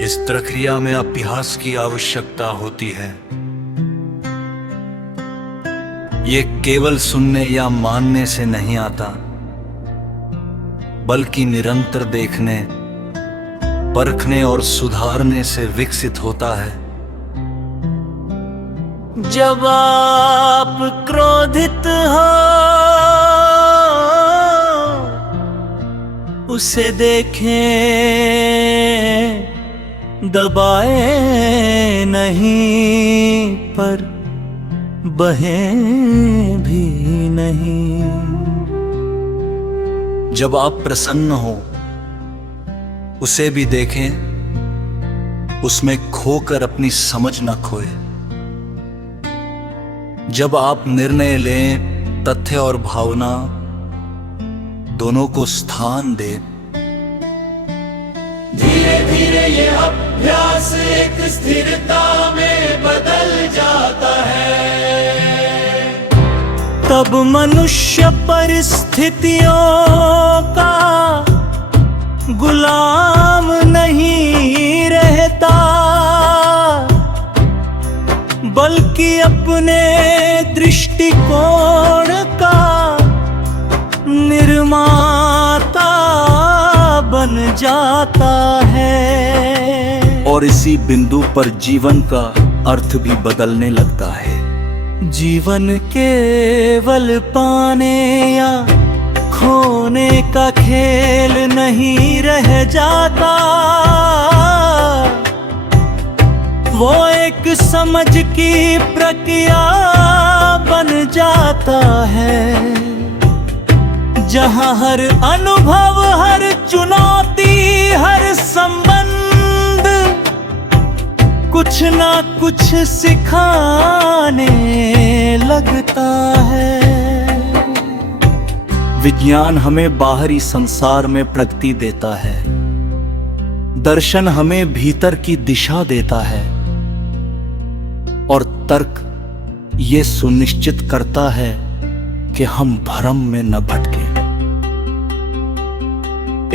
इस प्रक्रिया में अभ्यास की आवश्यकता होती है। ये केवल सुनने या मानने से नहीं आता, बल्कि निरंतर देखने, परखने और सुधारने से विकसित होता है। जब आप क्रोधित हो, उसे देखें, दबाए नहीं पर बहे भी नहीं। जब आप प्रसन्न हो, उसे भी देखें, उसमें खोकर अपनी समझ न खोए। जब आप निर्णय लें, तथ्य और भावना दोनों को स्थान दें। धीरे धीरे ये अभ्यास एक स्थिरता में बदल जाता है। तब मनुष्य परिस्थितियों का गुलाम नहीं रहता, बल्कि अपने दृष्टिकोण का निर्माता बन जाता है। और इसी बिंदु पर जीवन का अर्थ भी बदलने लगता है। जीवन केवल पाने या खोने का खेल नहीं रह जाता, वो एक समझ की प्रक्रिया बन जाता है, जहाँ हर अनुभव, हर चुनौती, हर संबंध कुछ ना कुछ सिखाने लगता है। विज्ञान हमें बाहरी संसार में प्रगति देता है, दर्शन हमें भीतर की दिशा देता है, और तर्क ये सुनिश्चित करता है कि हम भ्रम में न भटके।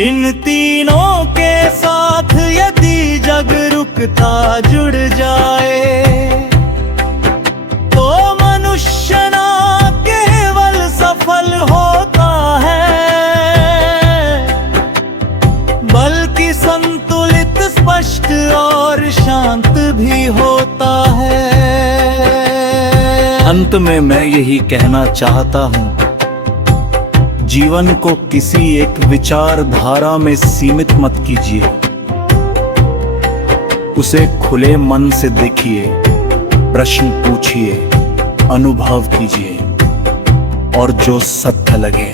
इन तीनों के साथ यदि जग रुकता जुड़ जाए, तो मनुष्य ना केवल सफल होता है, बल्कि संतुलित, स्पष्ट और शांत भी होता है। अंत में मैं यही कहना चाहता हूं, जीवन को किसी एक विचारधारा में सीमित मत कीजिए। उसे खुले मन से देखिए, प्रश्न पूछिए, अनुभव कीजिए, और जो सत्य लगे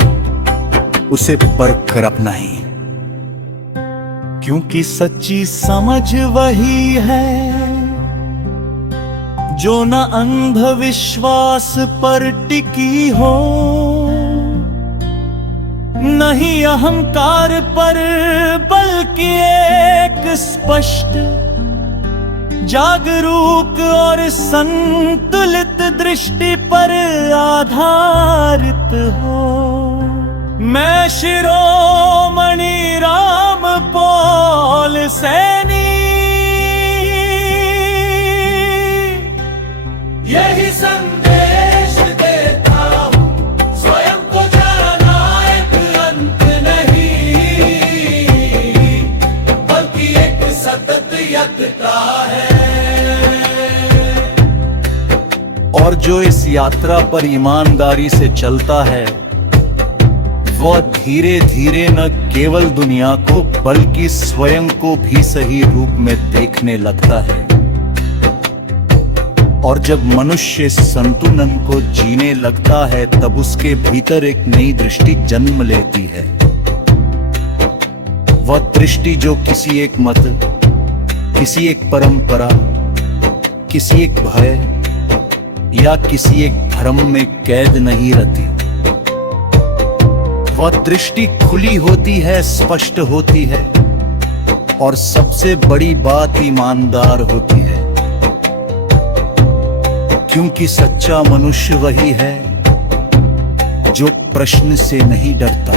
उसे परख कर अपनाइए। क्योंकि सच्ची समझ वही है जो न अंधविश्वास पर टिकी हो, नहीं अहंकार पर, बल्कि एक स्पष्ट, जागरूक और संतुलित दृष्टि पर आधारित हो। मैं शिरोमणि रामपोल सैनी यही संदेश देता हूँ, स्वयं को जाना एक अंत नहीं, बल्कि एक सतत यत्नता है। और जो इस यात्रा पर ईमानदारी से चलता है, वह धीरे धीरे न केवल दुनिया को, बल्कि स्वयं को भी सही रूप में देखने लगता है। और जब मनुष्य संतुलन को जीने लगता है, तब उसके भीतर एक नई दृष्टि जन्म लेती है। वह दृष्टि जो किसी एक मत, किसी एक परंपरा, किसी एक भय या किसी एक भ्रम में कैद नहीं रहती। वह दृष्टि खुली होती है, स्पष्ट होती है, और सबसे बड़ी बात ईमानदार होती है। क्योंकि सच्चा मनुष्य वही है जो प्रश्न से नहीं डरता,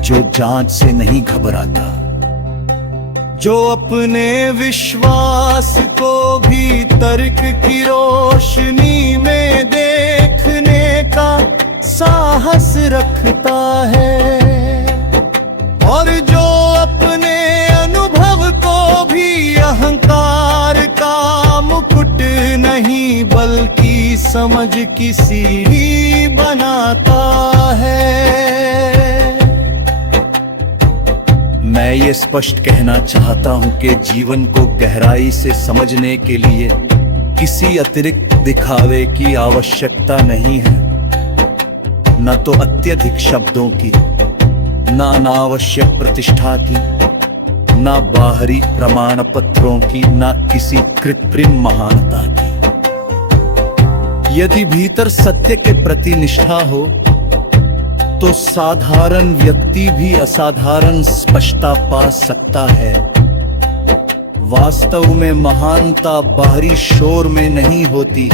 जो जांच से नहीं घबराता, जो अपने विश्वास को भी तर्क की रोशनी में देखने का साहस रखता है, और जो अपने अनुभव को भी अहंकार का मुकुट नहीं बल्कि समझ की सीढ़ी बनाता है। मैं ये स्पष्ट कहना चाहता हूं कि जीवन को गहराई से समझने के लिए किसी अतिरिक्त दिखावे की आवश्यकता नहीं है, न तो अत्यधिक शब्दों की, न अनावश्यक प्रतिष्ठा की, न बाहरी प्रमाण पत्रों की, न किसी कृत्रिम महानता की। यदि भीतर सत्य के प्रति निष्ठा हो तो साधारण व्यक्ति भी असाधारण स्पष्टता पा सकता है। वास्तव में महानता बाहरी शोर में नहीं होती,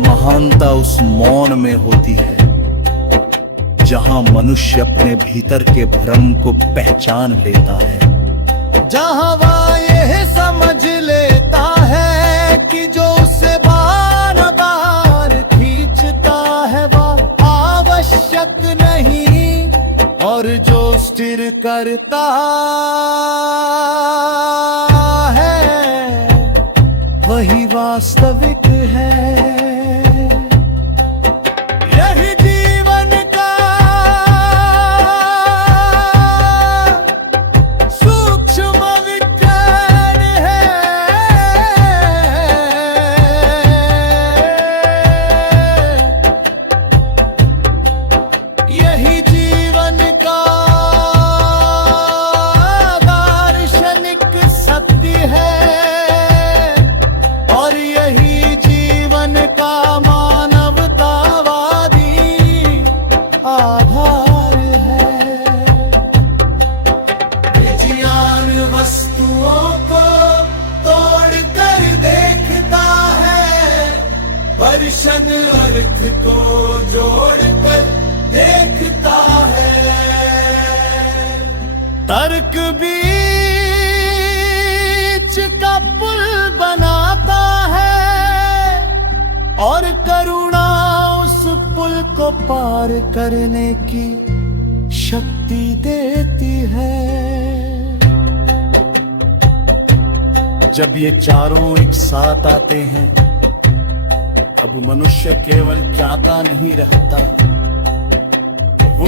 महानता उस मौन में होती है जहां मनुष्य अपने भीतर के भ्रम को पहचान लेता है, जहां वह यह समझ लेता है कि जो उसे बार बार खींचता है वह आवश्यक नहीं, और जो स्थिर करता है वही वास्तविक है। यही जीवन का सूक्ष्म विज्ञान है, यही जीवन का दार्शनिक सत्य है, और यही जीवन का मानवतावादी आधार है। विज्ञान वस्तुओं को तोड़ कर देखता है, दर्शन अर्थ को जोड़ कर देखता है। तर्क बीच का पुल बनाता है, और करुणा उस पुल को पार करने की शक्ति देती है। जब ये चारों एक साथ आते हैं अब मनुष्य केवल ज्ञाता नहीं रहता, वो